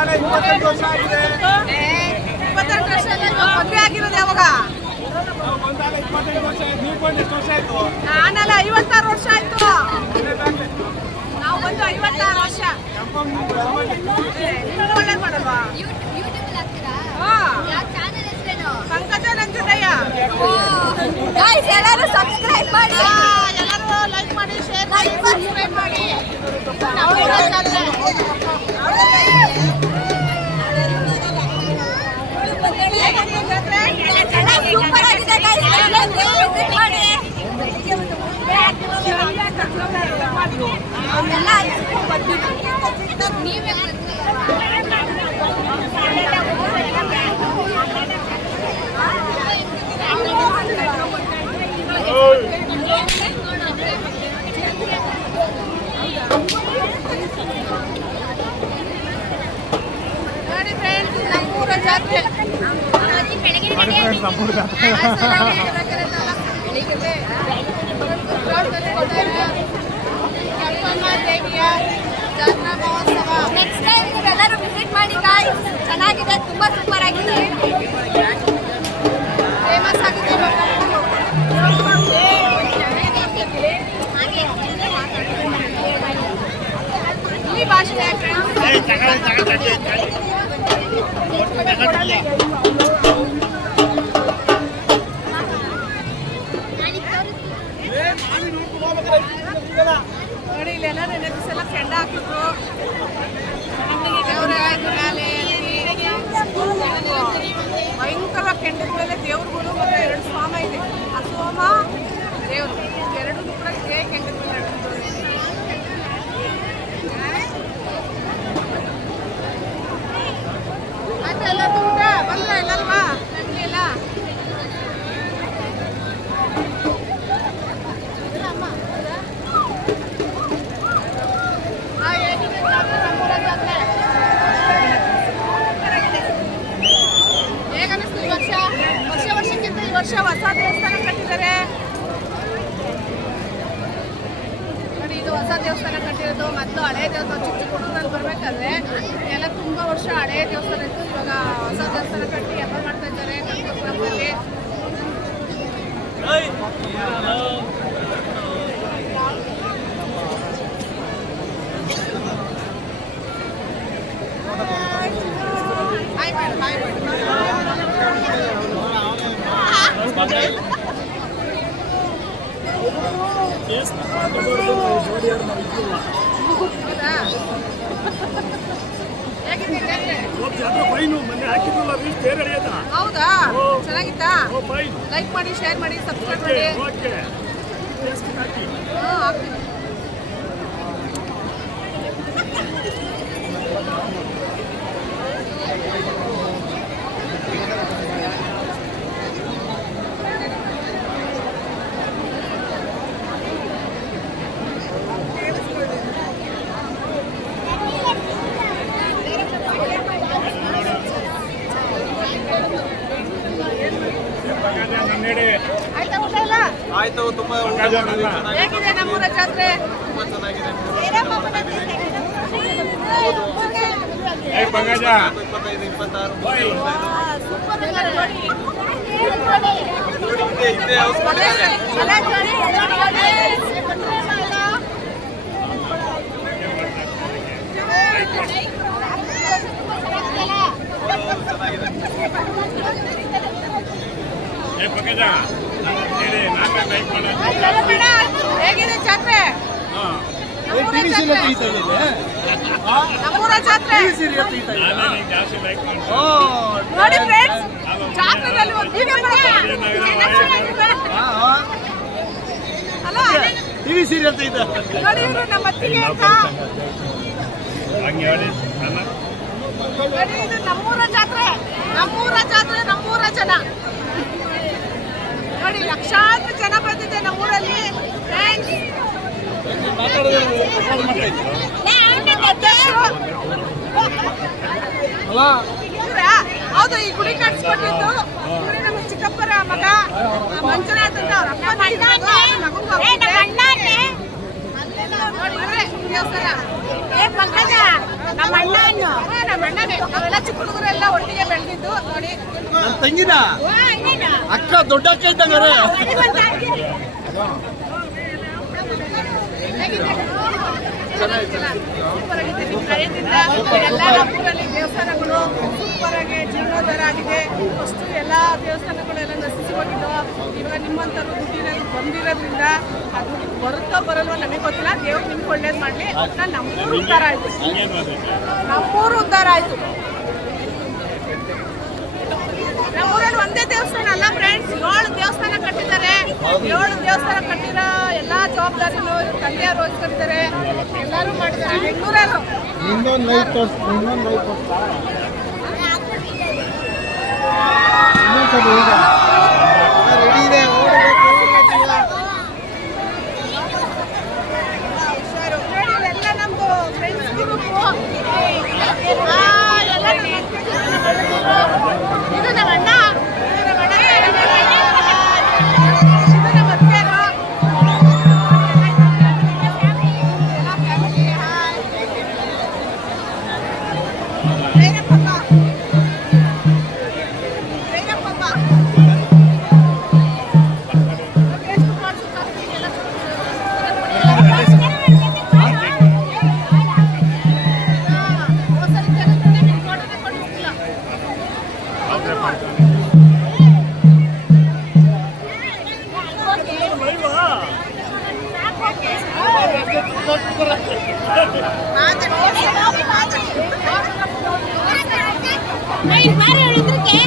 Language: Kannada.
28 ವರ್ಷ ಆಗಿದೆ. 28 ವರ್ಷ ಮದುವೆ ಆಗಿರೋದು ಯಾವಾಗ? 25 ವರ್ಷ. ನೀವು ಬಂದು ಎಷ್ಟು ವರ್ಷ ಆಯ್ತು? ನಾನೆಲ್ಲ 56 ವರ್ಷ ಆಯ್ತು. ನಾವು ಬಂದು 56 ವರ್ಷ. ಒಳ್ಳೆ ಮಾಡಲ್ವಾ? ಪಂಕಜ ನಂಜುಂಡಯ್ಯ. ಎಲ್ಲರೂ ಸಬ್ಸ್ಕ್ರೈಬ್ ಮಾಡಿ, ಎಲ್ಲರೂ ಲೈಕ್ ಮಾಡಿ, ಶೇರ್ ಮಾಡಿ, ಸಬ್ಸ್ಕ್ರೈಬ್ ಮಾಡಿ. ಸೂಪರ್ ಆಗಿದೆ ಗೈಸ್, ವಿಸಿಟ್ ಮಾಡಿ. ನೀವೇ ನೋಡಿ ಫ್ರೆಂಡ್ಸ್, ನಮ್ಮೂರ ಜಾತ್ರೆ. ದೇವಿಯ ಜಾತ್ರಾ ಮಹೋತ್ಸವ. ನೆಕ್ಸ್ಟ್ ಟೈಮ್ ನೀವೆಲ್ಲರೂ ವಿಸಿಟ್ ಮಾಡಿ ಗಾಯ್ಸ್, ಚೆನ್ನಾಗಿದೆ, ತುಂಬಾ ಸೂಪರ್ ಆಗಿದೆ, ಫೇಮಸ್ ಆಗಿದೆ. ಈ ಭಾಷೆ ನೋಡಿ, ಇಲ್ಲಿ ಏನಾದ್ರು ನೆನಪಿಸೆಲ್ಲ ಕೆಂಡ ಹಾಕಿದ್ರು. ದೇವ್ರ ಮೇಲೆ ಭಯಂಕರ ಕೆಂಡದ ಮೇಲೆ ದೇವ್ರುಗಳು ಮತ್ತು 2 ಸ್ವಾಮ ಇದೆ. ಆ ಸೋಮ ದೇವರು ಎರಡು ಕೂಡ ಇದೆ ಕೆಂಡದ ಮೇಲೆ. ಆಯ್ತು, ಎಲ್ಲರೂ ಊಟ ಬಂದ್ರ ಎಲ್ಲಲ್ವಾ? ನಮಗೆಲ್ಲ ಹೇಗನ್ನಿಸ್ತು ಈ ವರ್ಷ? ವರ್ಷಕ್ಕಿಂತ ಈ ವರ್ಷ ಹೊಸ ದೇವಸ್ಥಾನ ಕಟ್ಟಿದ್ದಾರೆ ನೋಡಿ. ಇದು ಹೊಸ ದೇವಸ್ಥಾನ ಕಟ್ಟಿರೋದು. ಮೊದಲು ಹಳೆ ದೇವಸ್ಥಾನ ಚಿಕ್ಕ ಹುಡುಗರಲ್ಲಿ ಬರ್ಬೇಕಾದ್ರೆ ಎಲ್ಲ ತುಂಬಾ ವರ್ಷ ಹಳೆ ದೇವಸ್ಥಾನ ಇತ್ತು. ಇವಾಗ ಹೊಸ ದೇವಸ್ಥಾನ ಕಟ್ಟಿ ಎಲ್ಲ ಮಾಡ್ತಾ ಇದ್ದಾರೆ ಕನಕಪುರದಲ್ಲಿ. Hi madam, hi madam. ಹೌದಾ? ಹೇಗಿದೆ ಜಾತ್ರೆ? ಹೌದಾ? ಚೆನ್ನಾಗಿತ್ತಾ? ಲೈಕ್ ಮಾಡಿ, ಶೇರ್ ಮಾಡಿ, ಸಬ್ಸ್ಕ್ರೈಬ್ ಮಾಡಿ. ಆಗ್ತೀನಿ. ಆಯ್ತಾ ಊಟ ಎಲ್ಲ? ಆಯ್ತು, ತುಂಬಾ ಹೇಗಿದೆ ನಮ್ಮೂರ ಜಾತ್ರೆ? ತುಂಬಾ ಚೆನ್ನಾಗಿದೆ. 25, 26 ಸೂಪರ್ ಇದೆ ನೋಡಿ. ಇದೆ ಹೌಸ್ ಮಾಡಿದ್ದಾರೆ. ಹೇಗಿದೆ ಜಾತ್ರೆ? ನಮ್ಮೂರ ಜಾತ್ರೆ ನೋಡಿ ಫ್ರೆಂಡ್ಸ್. ಜಾತ್ರೆದಲ್ಲಿ ಒಂದು ಟಿವಿ ಸೀರಿಯಲ್ ಇದೆ ನೋಡಿ. ಇವರು ನಮ್ಮ ಅತ್ತಿಗೆ ಅಂತ ನೋಡಿ. ಇದು ನಮ್ಮೂರ ಜಾತ್ರೆ, ನಮ್ಮೂರ ಜಾತ್ರೆ, ನಮ್ಮೂರ ಜನ ನೋಡಿ. ಲಕ್ಷಾಂತರ ಜನ ಬಂದಿದೆ ನಮ್ಮೂರಲ್ಲಿ ಫ್ರೆಂಡ್ಸ್. ಹೌದು, ಈ ಗುಡಿ ಕಟ್ಸ್ಕೊಟ್ಟಿದ್ದು ನಮ್ಮ ಚಿಕ್ಕಪ್ಪರ ಮಗ ಮಂಜುನಾಥ್ ಅಂತ. ಅವ್ರ ಅಪ್ಪ ಮಗು ನೋಡಿ. ದೇವಸ್ಥಾನ ಏ ಪಂಕಜ ನಮ್ಮ ಅಣ್ಣ ಅನ್ನು ನಮ್ಮ ಅಣ್ಣನೇ ನಾವೆಲ್ಲ ಚಿಕ್ಕ ಹುಡುಗರೆಲ್ಲ ಒಟ್ಟಿಗೆ ಬೆಳೆದಿದ್ದು ನೋಡಿ. ನನ್ನ ತಂಗಿನ ಅಕ್ಕ ದೊಡ್ಡ ಅಕ್ಕ ಇದ್ದಂಗಾರೆ. ಸೂಪರ್ ಆಗಿದೆ. ನಿಮ್ಮ ಕಡೆಯಿಂದ ಎಲ್ಲ ನಮ್ಮೂರಲ್ಲಿ ದೇವಸ್ಥಾನಗಳು ಸೂಪರ್ ಆಗಿ ಜೀರ್ಣೋದ್ಧಾರ ಆಗಿದೆ. ಫಸ್ಟು ಎಲ್ಲ ದೇವಸ್ಥಾನಗಳೆಲ್ಲ ನಶಿಸಿ ಹೋಗಿದ್ದು. ಇವಾಗ ನಿಮ್ಮಂಥವ್ರು ದುಡ್ಡಿನಲ್ಲಿ ಬಂದಿರೋದ್ರಿಂದ ಅದು ಬರುತ್ತೋ ಬರಲ್ವೋ ನಮಗೆ ಗೊತ್ತಿಲ್ಲ. ದೇವ್ರು ನಿಮ್ಗೆ ಒಳ್ಳೇದು ಮಾಡಲಿ. ಒಟ್ಟಿನಲ್ಲಿ ನಮ್ಮೂರು ಉದ್ಧಾರ ಆಯಿತು. ನಮ್ಮೂರು ಉದ್ಧಾರ ಆಯಿತು. ನಮ್ಮೂರಲ್ಲಿ ಒಂದೇ ದೇವಸ್ಥಾನ ಅಲ್ಲ ಫ್ರೆಂಡ್ಸ್, 7 ದೇವಸ್ಥಾನ ಕಟ್ಟಿದ್ದಾರೆ. 7 ದೇವಸ್ಥಾನ ಕಟ್ಟಿರೋ ಎಲ್ಲ ಜವಾಬ್ದಾರಿನೂ ತಂದೆಯವರು ವಹಿಸ್ಕೊಳ್ತಾರೆ. ಎಲ್ಲರೂ ಮಾಡಿದ್ದಾರೆ. ಬೆಂಗಳೂರಲ್ಲೂ ಇನ್ನೊಂದು ಲೈಟ್ ತೋರಿಸ್, ಇನ್ನೊಂದು ಲೈಟ್ ತೋರಿಸ್ತಾ ಇನ್ನೊಂದ್ಸರಿ ಈಗ ರೆಡಿ ಇದೆ. ಎಲ್ಲ ನಮ್ದು ಫ್ರೆಂಡ್ಸ್ ಗ್ರೂಪು. ಇದು ನಮ್ಮ ಅಣ್ಣ, ಇದು ನಮ್ಮ ಅತ್ತೆಯರು. ಬಾರಿ ಹೇಳಿದ್ರಕ್ಕೆ